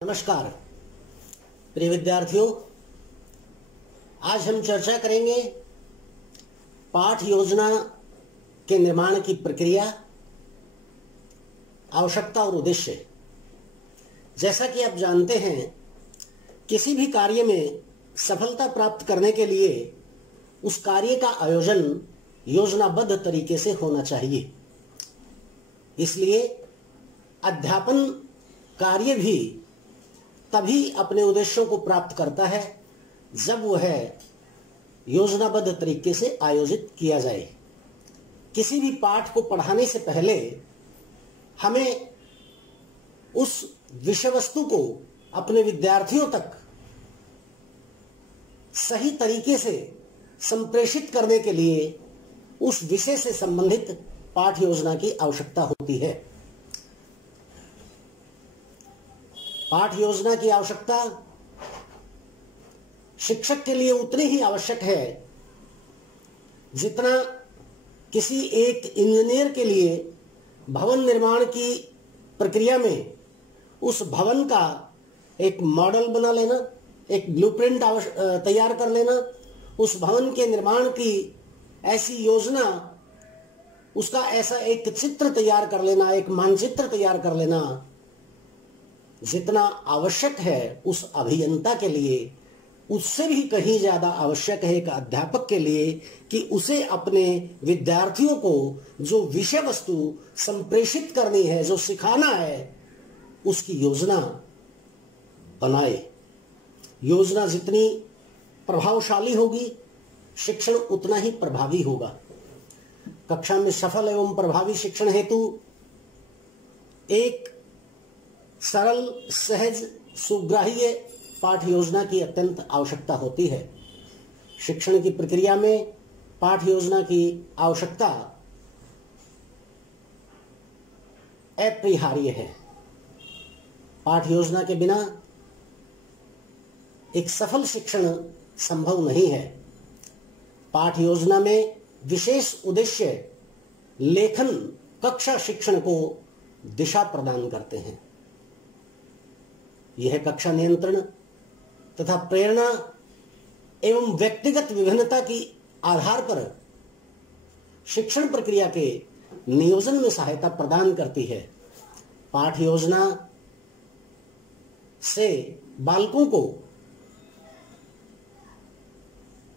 नमस्कार प्रिय विद्यार्थियों, आज हम चर्चा करेंगे पाठ योजना के निर्माण की प्रक्रिया, आवश्यकता और उद्देश्य। जैसा कि आप जानते हैं, किसी भी कार्य में सफलता प्राप्त करने के लिए उस कार्य का आयोजन योजनाबद्ध तरीके से होना चाहिए। इसलिए अध्यापन कार्य भी तभी अपने उद्देश्यों को प्राप्त करता है जब वह योजनाबद्ध तरीके से आयोजित किया जाए। किसी भी पाठ को पढ़ाने से पहले हमें उस विषय वस्तु को अपने विद्यार्थियों तक सही तरीके से संप्रेषित करने के लिए उस विषय से संबंधित पाठ योजना की आवश्यकता होती है। पाठ योजना की आवश्यकता शिक्षक के लिए उतनी ही आवश्यक है जितना किसी एक इंजीनियर के लिए भवन निर्माण की प्रक्रिया में उस भवन का एक मॉडल बना लेना, एक ब्लूप्रिंट तैयार कर लेना, उस भवन के निर्माण की ऐसी योजना, उसका ऐसा एक चित्र तैयार कर लेना, एक मानचित्र तैयार कर लेना, जितना आवश्यक है उस अभियंता के लिए, उससे भी कहीं ज्यादा आवश्यक है एक अध्यापक के लिए कि उसे अपने विद्यार्थियों को जो विषय वस्तु संप्रेषित करनी है, जो सिखाना है, उसकी योजना बनाए। योजना जितनी प्रभावशाली होगी, शिक्षण उतना ही प्रभावी होगा। कक्षा में सफल एवं प्रभावी शिक्षण हेतु एक सरल, सहज, सुग्राह्य पाठ योजना की अत्यंत आवश्यकता होती है। शिक्षण की प्रक्रिया में पाठ योजना की आवश्यकता अपरिहार्य है। पाठ योजना के बिना एक सफल शिक्षण संभव नहीं है। पाठ योजना में विशेष उद्देश्य लेखन कक्षा शिक्षण को दिशा प्रदान करते हैं। यह कक्षा नियंत्रण तथा प्रेरणा एवं व्यक्तिगत विभिन्नता की आधार पर शिक्षण प्रक्रिया के नियोजन में सहायता प्रदान करती है। पाठ योजना से बालकों को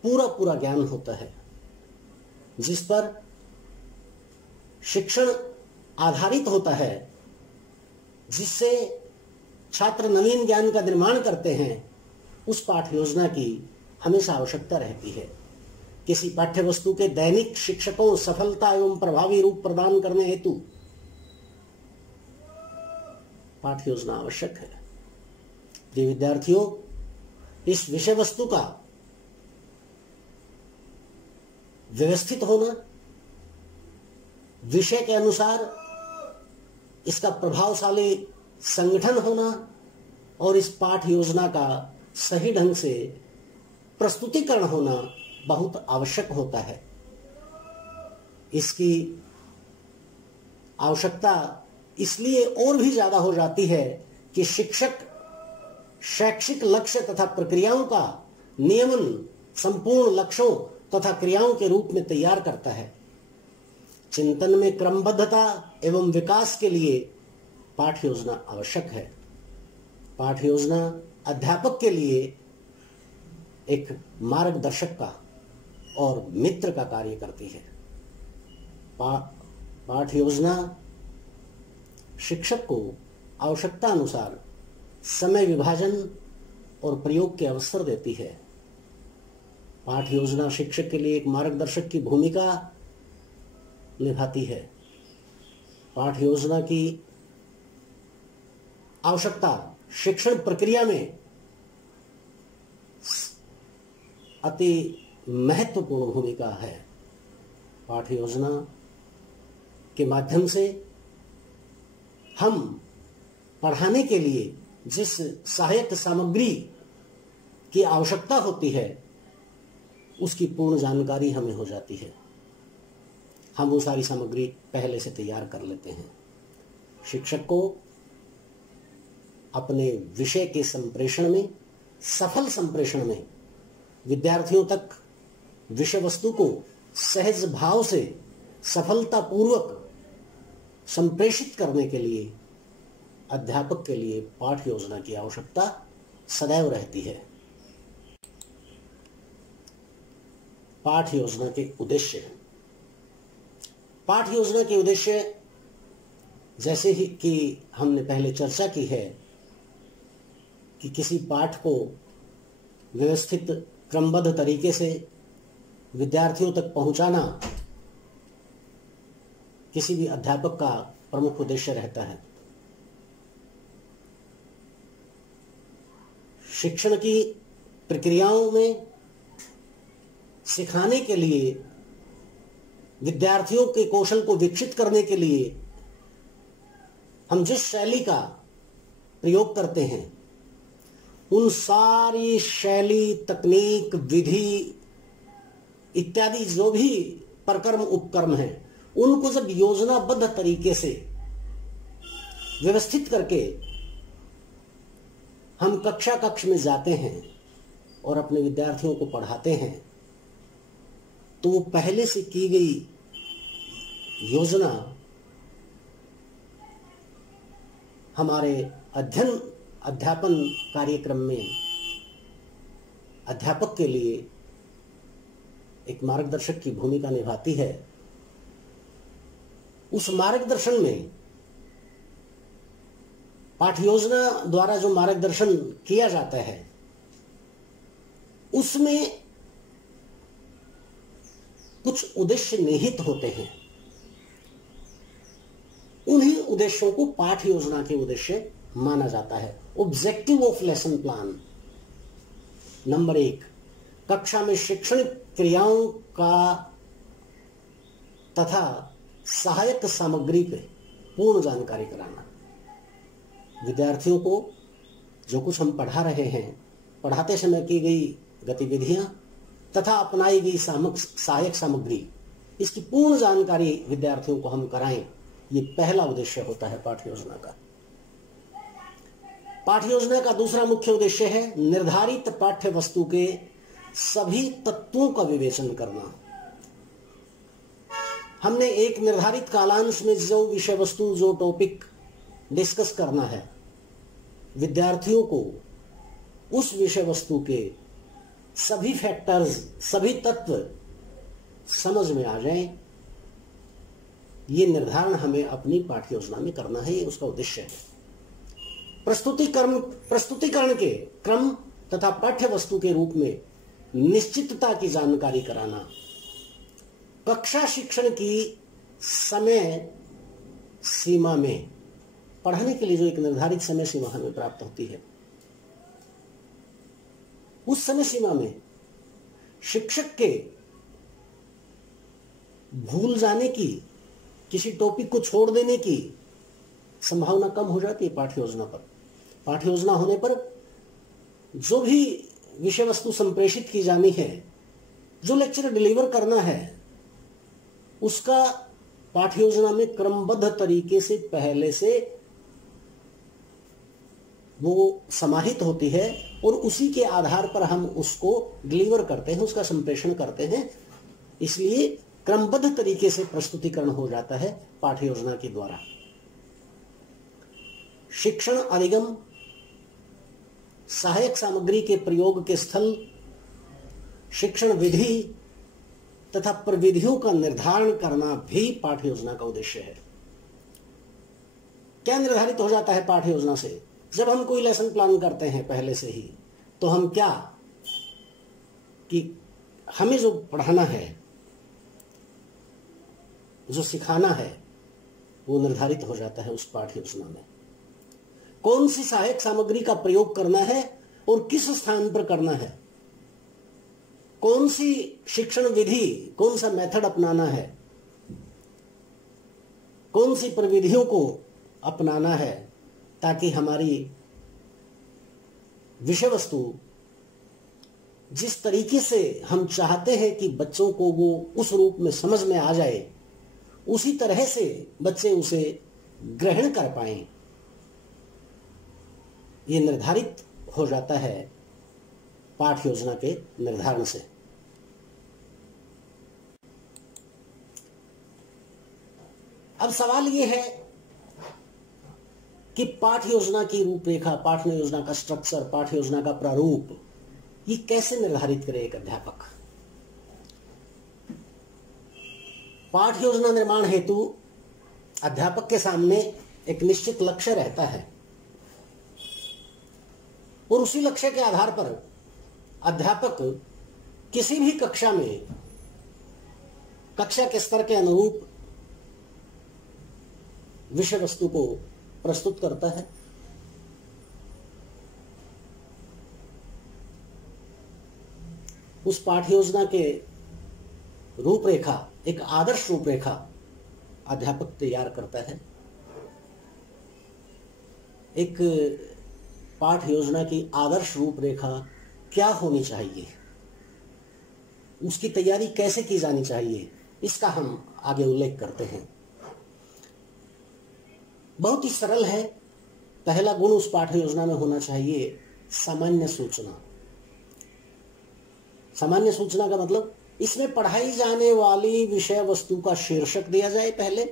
पूरा ज्ञान होता है, जिस पर शिक्षण आधारित होता है, जिससे छात्र नवीन ज्ञान का निर्माण करते हैं। उस पाठ योजना की हमेशा आवश्यकता रहती है। किसी पाठ्य वस्तु के दैनिक शिक्षकों सफलता एवं प्रभावी रूप प्रदान करने हेतु पाठ योजना आवश्यक है। प्रिय विद्यार्थियों, इस विषय वस्तु का व्यवस्थित होना, विषय के अनुसार इसका प्रभावशाली संगठन होना और इस पाठ योजना का सही ढंग से प्रस्तुतिकरण होना बहुत आवश्यक होता है। इसकी आवश्यकता इसलिए और भी ज्यादा हो जाती है कि शिक्षक शैक्षिक लक्ष्य तथा प्रक्रियाओं का नियमन संपूर्ण लक्ष्यों तथा क्रियाओं के रूप में तैयार करता है। चिंतन में क्रमबद्धता एवं विकास के लिए पाठ योजना आवश्यक है। पाठ योजना अध्यापक के लिए एक मार्गदर्शक का और मित्र का कार्य करती है। पाठ योजना शिक्षक को आवश्यकता अनुसार समय विभाजन और प्रयोग के अवसर देती है। पाठ योजना शिक्षक के लिए एक मार्गदर्शक की भूमिका निभाती है। पाठ योजना की आवश्यकता शिक्षण प्रक्रिया में अति महत्वपूर्ण भूमिका है। पाठ योजना के माध्यम से हम पढ़ाने के लिए जिस सहायक सामग्री की आवश्यकता होती है, उसकी पूर्ण जानकारी हमें हो जाती है। हम वो सारी सामग्री पहले से तैयार कर लेते हैं। शिक्षक को अपने विषय के संप्रेषण में, सफल संप्रेषण में विद्यार्थियों तक विषय वस्तु को सहज भाव से सफलतापूर्वक संप्रेषित करने के लिए अध्यापक के लिए पाठ योजना की आवश्यकता सदैव रहती है। पाठ योजना के उद्देश्य। पाठ योजना के उद्देश्य जैसे ही कि हमने पहले चर्चा की है कि किसी पाठ को व्यवस्थित क्रमबद्ध तरीके से विद्यार्थियों तक पहुंचाना किसी भी अध्यापक का प्रमुख उद्देश्य रहता है। शिक्षण की प्रक्रियाओं में सिखाने के लिए, विद्यार्थियों के कौशल को विकसित करने के लिए हम जिस शैली का प्रयोग करते हैं, उन सारी शैली, तकनीक, विधि इत्यादि जो भी प्रकर्म उपक्रम हैं, उनको जब योजनाबद्ध तरीके से व्यवस्थित करके हम कक्षा कक्ष में जाते हैं और अपने विद्यार्थियों को पढ़ाते हैं, तो वो पहले से की गई योजना हमारे अध्यापन कार्यक्रम में अध्यापक के लिए एक मार्गदर्शक की भूमिका निभाती है। उस मार्गदर्शन में, पाठ योजना द्वारा जो मार्गदर्शन किया जाता है, उसमें कुछ उद्देश्य निहित होते हैं। उन्हीं उद्देश्यों को पाठ योजना के उद्देश्य माना जाता है। Objective of lesson plan. Number 1, कक्षा में शिक्षण क्रियाओं का तथा सहायक सामग्री पे पूर्ण जानकारी कराना। विद्यार्थियों को जो कुछ हम पढ़ा रहे हैं, पढ़ाते समय की गई गतिविधियां तथा अपनाई गई सहायक सामग्री, इसकी पूर्ण जानकारी विद्यार्थियों को हम कराएं, ये पहला उद्देश्य होता है पाठ योजना का। पाठ योजना का दूसरा मुख्य उद्देश्य है निर्धारित पाठ्य वस्तु के सभी तत्वों का विवेचन करना। हमने एक निर्धारित कालांश में जो विषय वस्तु, जो टॉपिक डिस्कस करना है, विद्यार्थियों को उस विषय वस्तु के सभी फैक्टर्स, सभी तत्व समझ में आ जाएं, ये निर्धारण हमें अपनी पाठ्य योजना में करना है। ये उसका उद्देश्य है। प्रस्तुतिकरण के क्रम तथा पाठ्य वस्तु के रूप में निश्चितता की जानकारी कराना। कक्षा शिक्षण की समय सीमा में, पढ़ाने के लिए जो एक निर्धारित समय सीमा हमें प्राप्त होती है, उस समय सीमा में शिक्षक के भूल जाने की, किसी टॉपिक को छोड़ देने की संभावना कम हो जाती है पाठ्य योजना पर। पाठ्य योजना होने पर जो भी विषय वस्तु संप्रेषित की जानी है, जो लेक्चर डिलीवर करना है, उसका पाठ्य योजना में क्रमबद्ध तरीके से पहले से वो समाहित होती है और उसी के आधार पर हम उसको डिलीवर करते हैं, उसका संप्रेषण करते हैं। इसलिए क्रमबद्ध तरीके से प्रस्तुतिकरण हो जाता है पाठ्य योजना के द्वारा। शिक्षण अधिगम, सहायक सामग्री के प्रयोग के स्थल, शिक्षण विधि तथा प्रविधियों का निर्धारण करना भी पाठ्य योजना का उद्देश्य है। क्या निर्धारित हो जाता है पाठ्य योजना से? जब हम कोई लेसन प्लान करते हैं पहले से ही, तो हम क्या कि हमें जो पढ़ाना है, जो सिखाना है, वो निर्धारित हो जाता है उस पाठ्य योजना में। कौन सी सहायक सामग्री का प्रयोग करना है और किस स्थान पर करना है, कौन सी शिक्षण विधि, कौन सा मेथड अपनाना है, कौन सी प्रविधियों को अपनाना है, ताकि हमारी विषय वस्तु जिस तरीके से हम चाहते हैं कि बच्चों को वो उस रूप में समझ में आ जाए, उसी तरह से बच्चे उसे ग्रहण कर पाएं। ये निर्धारित हो जाता है पाठ योजना के निर्धारण से। अब सवाल ये है कि पाठ योजना की रूपरेखा, पाठ योजना का स्ट्रक्चर, पाठ योजना का प्रारूप, ये कैसे निर्धारित करे एक अध्यापक। पाठ योजना निर्माण हेतु अध्यापक के सामने एक निश्चित लक्ष्य रहता है और उसी लक्ष्य के आधार पर अध्यापक किसी भी कक्षा में कक्षा के स्तर के अनुरूप विषय वस्तु को प्रस्तुत करता है। उस पाठ योजना के रूपरेखा, एक आदर्श रूपरेखा अध्यापक तैयार करता है। एक पाठ योजना की आदर्श रूपरेखा क्या होनी चाहिए, उसकी तैयारी कैसे की जानी चाहिए, इसका हम आगे उल्लेख करते हैं। बहुत ही सरल है। पहला गुण उस पाठ्य योजना में होना चाहिए सामान्य सूचना। सामान्य सूचना का मतलब इसमें पढ़ाई जाने वाली विषय वस्तु का शीर्षक दिया जाए, पहले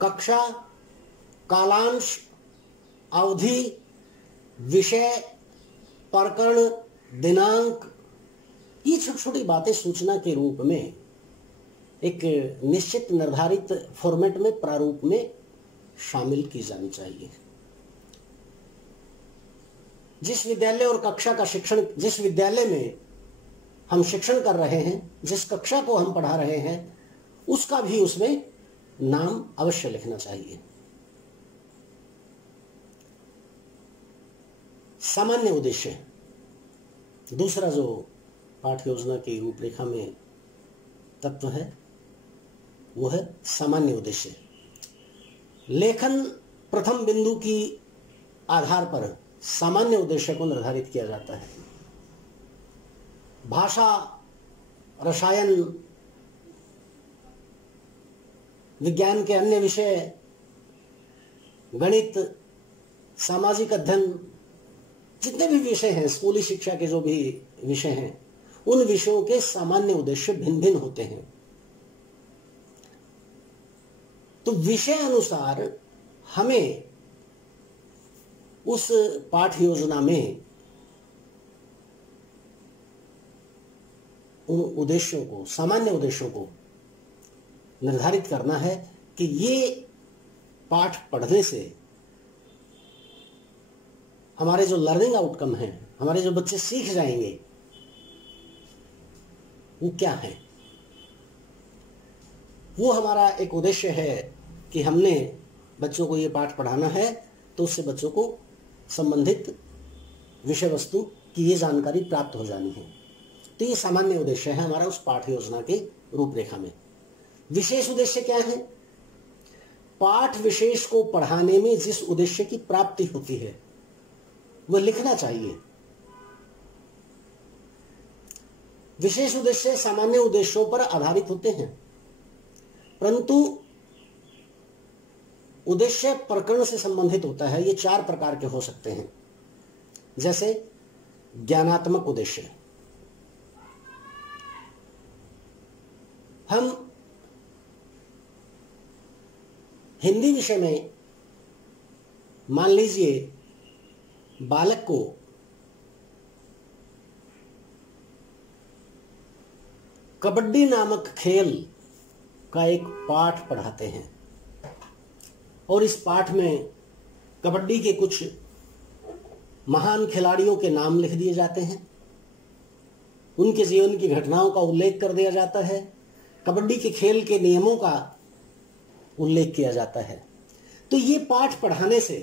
कक्षा, कालांश, अवधि, विषय, प्रकरण, दिनांक, ये छोटी छोटी बातें सूचना के रूप में एक निश्चित निर्धारित फॉर्मेट में, प्रारूप में शामिल की जानी चाहिए। जिस विद्यालय और कक्षा का शिक्षण, जिस विद्यालय में हम शिक्षण कर रहे हैं, जिस कक्षा को हम पढ़ा रहे हैं, उसका भी उसमें नाम अवश्य लिखना चाहिए। सामान्य उद्देश्य, दूसरा जो पाठ्य योजना की रूपरेखा में तत्व है वो है सामान्य उद्देश्य। लेखन प्रथम बिंदु की आधार पर सामान्य उद्देश्य को निर्धारित किया जाता है। भाषा, रसायन, विज्ञान के अन्य विषय, गणित, सामाजिक अध्ययन, जितने भी विषय हैं, स्कूली शिक्षा के जो भी विषय हैं, उन विषयों के सामान्य उद्देश्य भिन्न भिन्न होते हैं। तो विषय अनुसार हमें उस पाठ योजना में उन उद्देश्यों को, सामान्य उद्देश्यों को निर्धारित करना है कि ये पाठ पढ़ने से हमारे जो लर्निंग आउटकम हैं, हमारे जो बच्चे सीख जाएंगे, वो क्या है। वो हमारा एक उद्देश्य है कि हमने बच्चों को ये पाठ पढ़ाना है, तो उससे बच्चों को संबंधित विषय वस्तु की ये जानकारी प्राप्त हो जानी है। तो ये सामान्य उद्देश्य है हमारा उस पाठ योजना के रूपरेखा में। विशेष उद्देश्य क्या है? पाठ विशेष को पढ़ाने में जिस उद्देश्य की प्राप्ति होती है वह लिखना चाहिए। विशेष उद्देश्य सामान्य उद्देश्यों पर आधारित होते हैं, परंतु उद्देश्य प्रकरण से संबंधित होता है। ये 4 प्रकार के हो सकते हैं, जैसे ज्ञानात्मक उद्देश्य। हम हिंदी विषय में मान लीजिए बालक को कबड्डी नामक खेल का एक पाठ पढ़ाते हैं और इस पाठ में कबड्डी के कुछ महान खिलाड़ियों के नाम लिख दिए जाते हैं, उनके जीवन की घटनाओं का उल्लेख कर दिया जाता है, कबड्डी के खेल के नियमों का उल्लेख किया जाता है। तो ये पाठ पढ़ाने से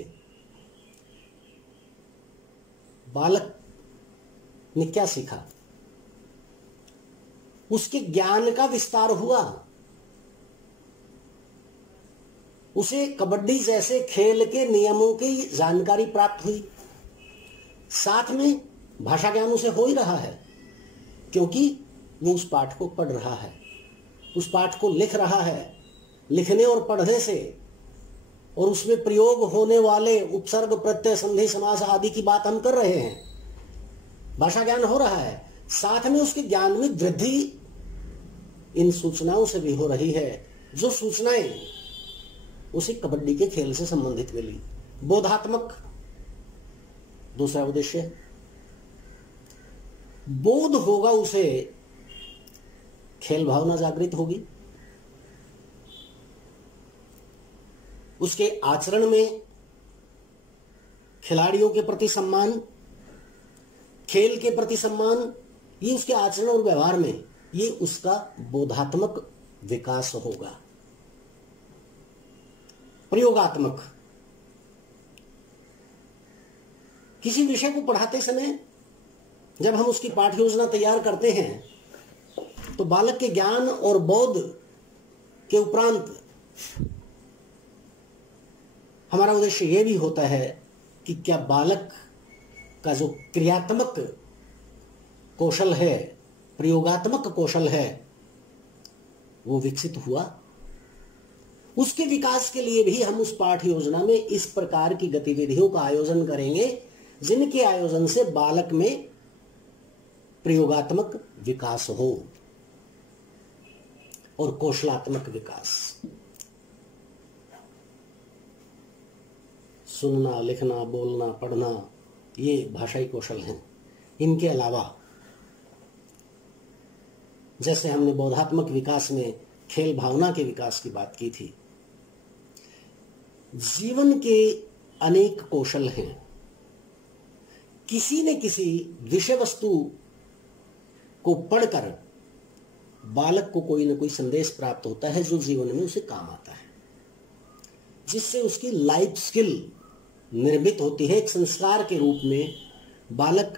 बालक ने क्या सीखा? उसके ज्ञान का विस्तार हुआ, उसे कबड्डी जैसे खेल के नियमों की जानकारी प्राप्त हुई, साथ में भाषा ज्ञान उसे हो ही रहा है क्योंकि वो उस पाठ को पढ़ रहा है, उस पाठ को लिख रहा है। लिखने और पढ़ने से और उसमें प्रयोग होने वाले उपसर्ग, प्रत्यय, संधि, समास आदि की बात हम कर रहे हैं, भाषा ज्ञान हो रहा है, साथ में उसके ज्ञान में वृद्धि इन सूचनाओं से भी हो रही है। जो सूचनाएं उसी कबड्डी के खेल से संबंधित मिली। बोधात्मक दूसरा उद्देश्य, बोध होगा उसे, खेल भावना जागृत होगी, उसके आचरण में खिलाड़ियों के प्रति सम्मान, खेल के प्रति सम्मान, ये उसके आचरण और व्यवहार में ये उसका बोधात्मक विकास होगा। प्रयोगात्मक, किसी विषय को पढ़ाते समय जब हम उसकी पाठ्य योजना तैयार करते हैं तो बालक के ज्ञान और बोध के उपरांत हमारा उद्देश्य यह भी होता है कि क्या बालक का जो क्रियात्मक कौशल है, प्रयोगात्मक कौशल है, वो विकसित हुआ। उसके विकास के लिए भी हम उस पाठ्य योजना में इस प्रकार की गतिविधियों का आयोजन करेंगे जिनके आयोजन से बालक में प्रयोगात्मक विकास हो और कौशलात्मक विकास। सुनना, लिखना, बोलना, पढ़ना, ये भाषाई कौशल हैं। इनके अलावा जैसे हमने बोधात्मक विकास में खेल भावना के विकास की बात की थी, जीवन के अनेक कौशल हैं। किसी न किसी विषय वस्तु को पढ़कर बालक को कोई न कोई संदेश प्राप्त होता है जो जीवन में उसे काम आता है, जिससे उसकी लाइफ स्किल निर्मित होती है। एक संस्कार के रूप में बालक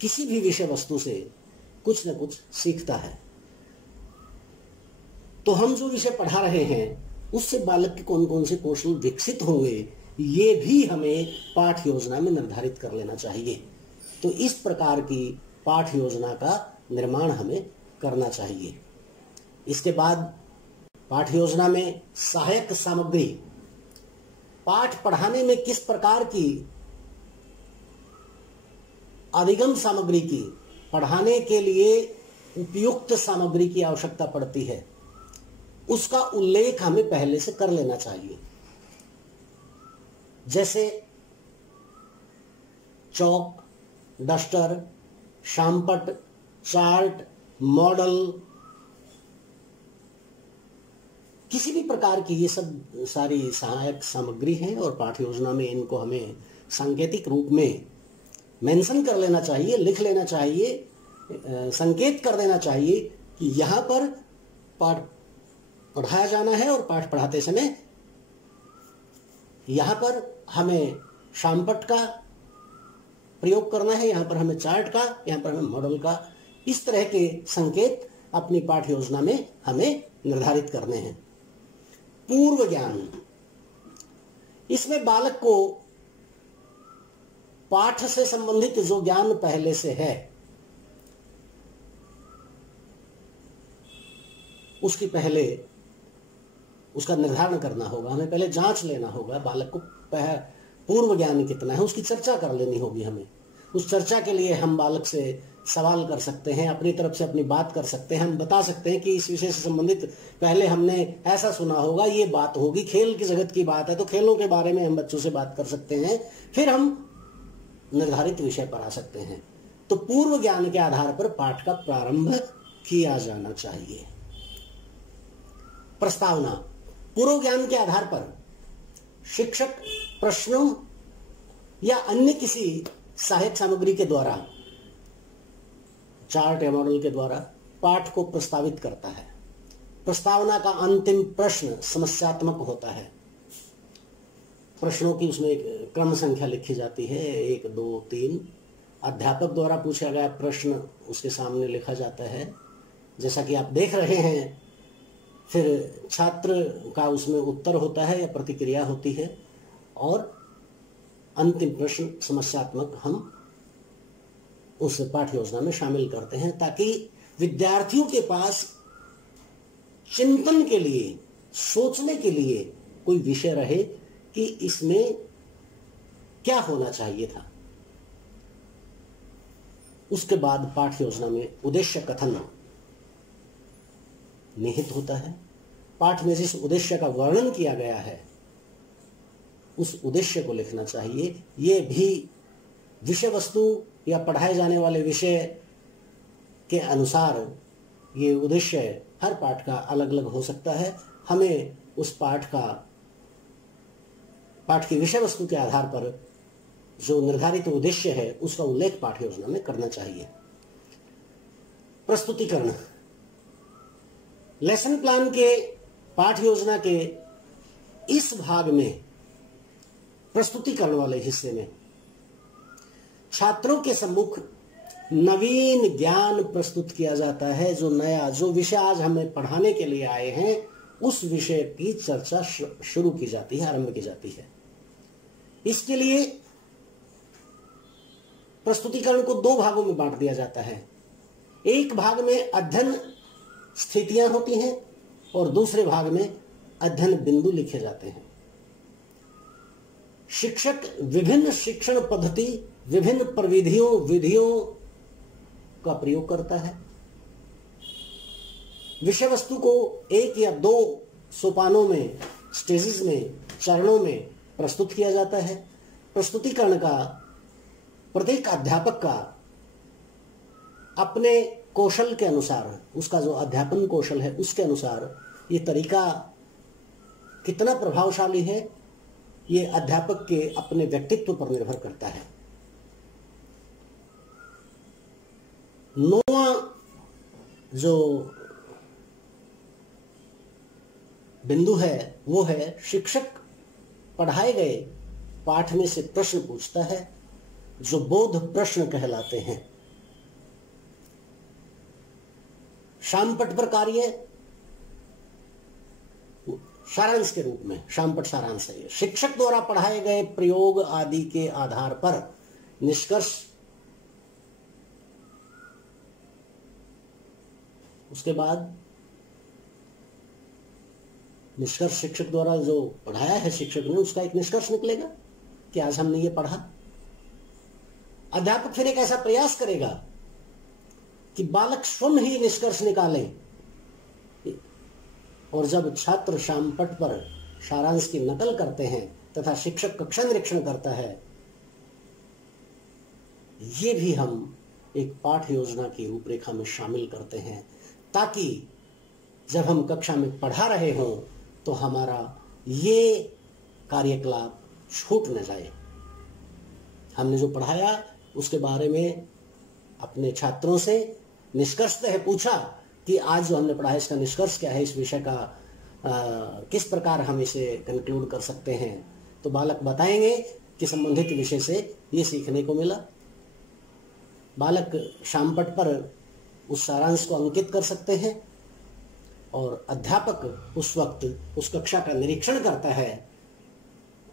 किसी भी विषय वस्तु से कुछ न कुछ सीखता है। तो हम जो विषय पढ़ा रहे हैं उससे बालक के कौन कौन से कौशल विकसित होंगे, ये भी हमें पाठ्य योजना में निर्धारित कर लेना चाहिए। तो इस प्रकार की पाठ्य योजना का निर्माण हमें करना चाहिए। इसके बाद पाठ्य योजना में सहायक सामग्री, पाठ पढ़ाने में किस प्रकार की अधिगम सामग्री की, पढ़ाने के लिए उपयुक्त सामग्री की आवश्यकता पड़ती है, उसका उल्लेख हमें पहले से कर लेना चाहिए। जैसे चौक, डस्टर, शामपट, चार्ट, मॉडल, किसी भी प्रकार की ये सब सारी सहायक सामग्री है और पाठ्य योजना में इनको हमें सांकेतिक रूप में मेंशन कर लेना चाहिए, लिख लेना चाहिए, संकेत कर देना चाहिए कि यहाँ पर पाठ पढ़ाया जाना है और पाठ पढ़ाते समय यहाँ पर हमें शामपट का प्रयोग करना है, यहाँ पर हमें चार्ट का, यहाँ पर हमें मॉडल का। इस तरह के संकेत अपनी पाठ्य योजना में हमें निर्धारित करने हैं। पूर्व ज्ञान, इसमें बालक को पाठ से संबंधित जो ज्ञान पहले से है उसकी पहले उसका निर्धारण करना होगा। हमें पहले जांच लेना होगा बालक को पूर्व ज्ञान कितना है, उसकी चर्चा कर लेनी होगी हमें। उस चर्चा के लिए हम बालक से सवाल कर सकते हैं, अपनी तरफ से अपनी बात कर सकते हैं। हम बता सकते हैं कि इस विषय से संबंधित पहले हमने ऐसा सुना होगा, ये बात होगी, खेल की जगत की बात है तो खेलों के बारे में हम बच्चों से बात कर सकते हैं, फिर हम निर्धारित विषय पर आ सकते हैं। तो पूर्व ज्ञान के आधार पर पाठ का प्रारंभ किया जाना चाहिए। प्रस्तावना, पूर्व ज्ञान के आधार पर शिक्षक प्रश्नों या अन्य किसी सहायक सामग्री के द्वारा, चार्ट या मॉडल के द्वारा पाठ को प्रस्तावित करता है। प्रस्तावना का अंतिम प्रश्न समस्यात्मक होता है। प्रश्नों की उसमें एक क्रम संख्या लिखी जाती है, 1, 2, 3। अध्यापक द्वारा पूछा गया प्रश्न उसके सामने लिखा जाता है, जैसा कि आप देख रहे हैं। फिर छात्र का उसमें उत्तर होता है या प्रतिक्रिया होती है, और अंतिम प्रश्न समस्यात्मक हम उस पाठ्य योजना में शामिल करते हैं, ताकि विद्यार्थियों के पास चिंतन के लिए, सोचने के लिए कोई विषय रहे कि इसमें क्या होना चाहिए था। उसके बाद पाठ योजना में उद्देश्य कथन निहित होता है। पाठ में जिस उद्देश्य का वर्णन किया गया है उस उद्देश्य को लिखना चाहिए। ये भी विषय वस्तु या पढ़ाए जाने वाले विषय के अनुसार ये उद्देश्य हर पाठ का अलग अलग हो सकता है। हमें उस पाठ की विषय वस्तु के आधार पर जो निर्धारित उद्देश्य है उसका उल्लेख पाठ योजना में करना चाहिए। प्रस्तुतिकरण, लेसन प्लान के पाठ योजना के इस भाग में प्रस्तुतिकरण वाले हिस्से में छात्रों के सम्मुख नवीन ज्ञान प्रस्तुत किया जाता है। जो नया जो विषय आज हमें पढ़ाने के लिए आए हैं उस विषय की चर्चा शुरू की जाती है, आरंभ की जाती है। इसके लिए प्रस्तुतिकरण को दो भागों में बांट दिया जाता है। एक भाग में अध्ययन स्थितियां होती हैं और दूसरे भाग में अध्ययन बिंदु लिखे जाते हैं। शिक्षक विभिन्न शिक्षण पद्धति, विभिन्न विधियों का प्रयोग करता है। विषय वस्तु को एक या दो सोपानों में, स्टेजेस में, चरणों में प्रस्तुत किया जाता है। प्रस्तुतिकरण का प्रत्येक अध्यापक का अपने कौशल के अनुसार, उसका जो अध्यापन कौशल है उसके अनुसार ये तरीका कितना प्रभावशाली है, ये अध्यापक के अपने व्यक्तित्व पर निर्भर करता है। 9वां जो बिंदु है वो है शिक्षक पढ़ाए गए पाठ में से प्रश्न पूछता है जो बोध प्रश्न कहलाते हैं। शामपट पर कार्य सारांश के रूप में, शामपट सारांश है। शिक्षक द्वारा पढ़ाए गए प्रयोग आदि के आधार पर निष्कर्ष, उसके बाद निष्कर्ष शिक्षक द्वारा जो पढ़ाया है शिक्षक ने उसका एक निष्कर्ष निकलेगा कि आज हमने ये पढ़ा। अध्यापक फिर एक ऐसा प्रयास करेगा कि बालक स्वयं ही निष्कर्ष निकालें, और जब छात्र शामपट पर सारांश की नकल करते हैं तथा शिक्षक कक्षा निरीक्षण करता है, ये भी हम एक पाठ योजना की रूपरेखा में शामिल करते हैं ताकि जब हम कक्षा में पढ़ा रहे हों तो हमारा ये कार्यकलाप छूट न जाए। हमने जो पढ़ाया उसके बारे में अपने छात्रों से निष्कर्षतः पूछा कि आज जो हमने पढ़ा है इसका निष्कर्ष क्या है, इस विषय का किस प्रकार हम इसे कंक्लूड कर सकते हैं। तो बालक बताएंगे कि संबंधित विषय से ये सीखने को मिला। बालक शामपट पर उस सारांश को अंकित कर सकते हैं और अध्यापक उस वक्त उस कक्षा का निरीक्षण करता है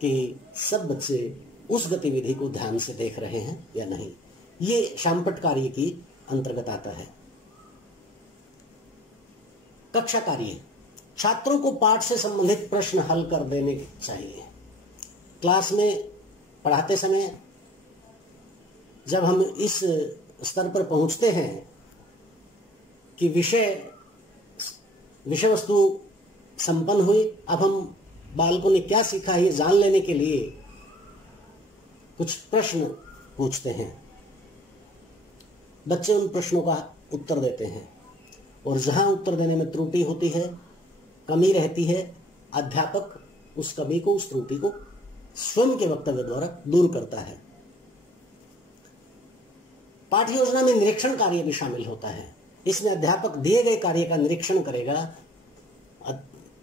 कि सब बच्चे उस गतिविधि को ध्यान से देख रहे हैं या नहीं। ये शामपट कार्य की अंतर्गत आता है। कक्षा कार्य, छात्रों को पाठ से संबंधित प्रश्न हल कर देने चाहिए। क्लास में पढ़ाते समय जब हम इस स्तर पर पहुंचते हैं कि विषय वस्तु संपन्न हुई, अब हम बालकों ने क्या सीखा है ये जान लेने के लिए कुछ प्रश्न पूछते हैं। बच्चे उन प्रश्नों का उत्तर देते हैं और जहां उत्तर देने में त्रुटि होती है, कमी रहती है, अध्यापक उस कमी को, उस त्रुटि को स्वयं के वक्तव्य द्वारा दूर करता है। पाठ योजना में निरीक्षण कार्य भी शामिल होता है। इसमें अध्यापक दिए गए कार्य का निरीक्षण करेगा।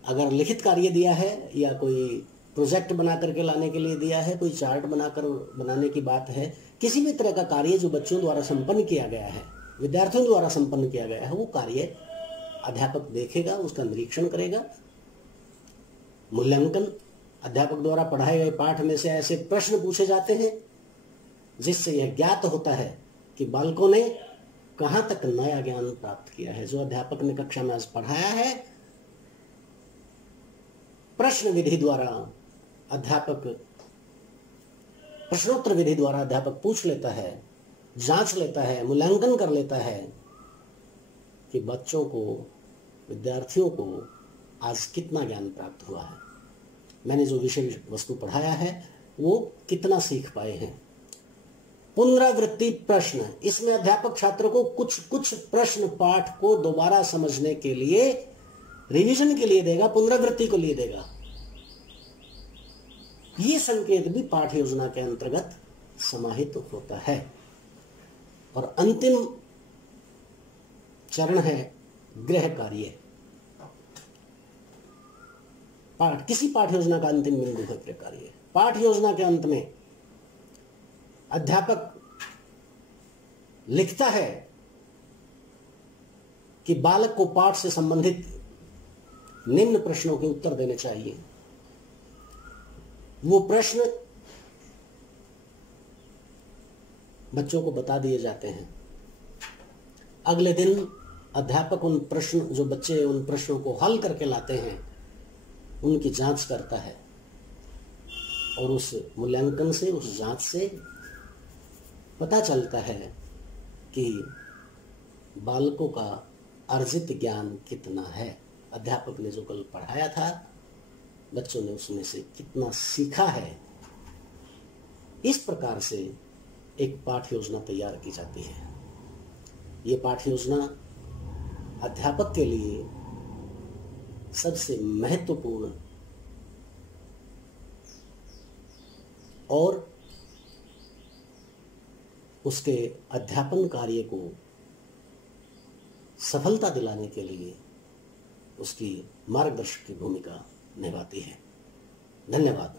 अगर लिखित कार्य दिया है या कोई प्रोजेक्ट बना करके लाने के लिए दिया है, कोई चार्ट बनाने की बात है, किसी भी तरह का कार्य जो बच्चों द्वारा संपन्न किया गया है, विद्यार्थियों द्वारा संपन्न किया गया है, वो कार्य अध्यापक देखेगा, उसका निरीक्षण करेगा। मूल्यांकन, अध्यापक द्वारा पढ़ाए गए पाठ में से ऐसे प्रश्न पूछे जाते हैं जिससे यह ज्ञात होता है कि बालकों ने कहां तक नया ज्ञान प्राप्त किया है। जो अध्यापक ने कक्षा में आज पढ़ाया है, प्रश्न विधि द्वारा अध्यापक प्रश्नोत्तर विधि द्वारा अध्यापक पूछ लेता है, जांच लेता है, मूल्यांकन कर लेता है कि बच्चों को, विद्यार्थियों को आज कितना ज्ञान प्राप्त हुआ है, मैंने जो विषय वस्तु पढ़ाया है वो कितना सीख पाए हैं। पुनरावृत्ति प्रश्न, इसमें अध्यापक छात्र को कुछ प्रश्न पाठ को दोबारा समझने के लिए, रिवीजन के लिए देगा, पुनरावृत्ति को लिए देगा। ये संकेत भी पाठ योजना के अंतर्गत समाहित होता है। और अंतिम चरण है गृह कार्य। किसी पाठ योजना का अंतिम बिंदु है गृह कार्य। पाठ योजना के अंत में अध्यापक लिखता है कि बालक को पाठ से संबंधित निम्न प्रश्नों के उत्तर देने चाहिए। वो प्रश्न बच्चों को बता दिए जाते हैं। अगले दिन अध्यापक उन प्रश्न, जो बच्चे उन प्रश्नों को हल करके लाते हैं, उनकी जांच करता है और उस मूल्यांकन से, उस जांच से पता चलता है कि बालकों का अर्जित ज्ञान कितना है। अध्यापक ने जो कल पढ़ाया था, बच्चों ने उसमें से कितना सीखा है। इस प्रकार से एक पाठ योजना तैयार की जाती है। ये पाठ योजना अध्यापक के लिए सबसे महत्वपूर्ण और उसके अध्यापन कार्य को सफलता दिलाने के लिए उसकी मार्गदर्शक की भूमिका निभाती है। धन्यवाद।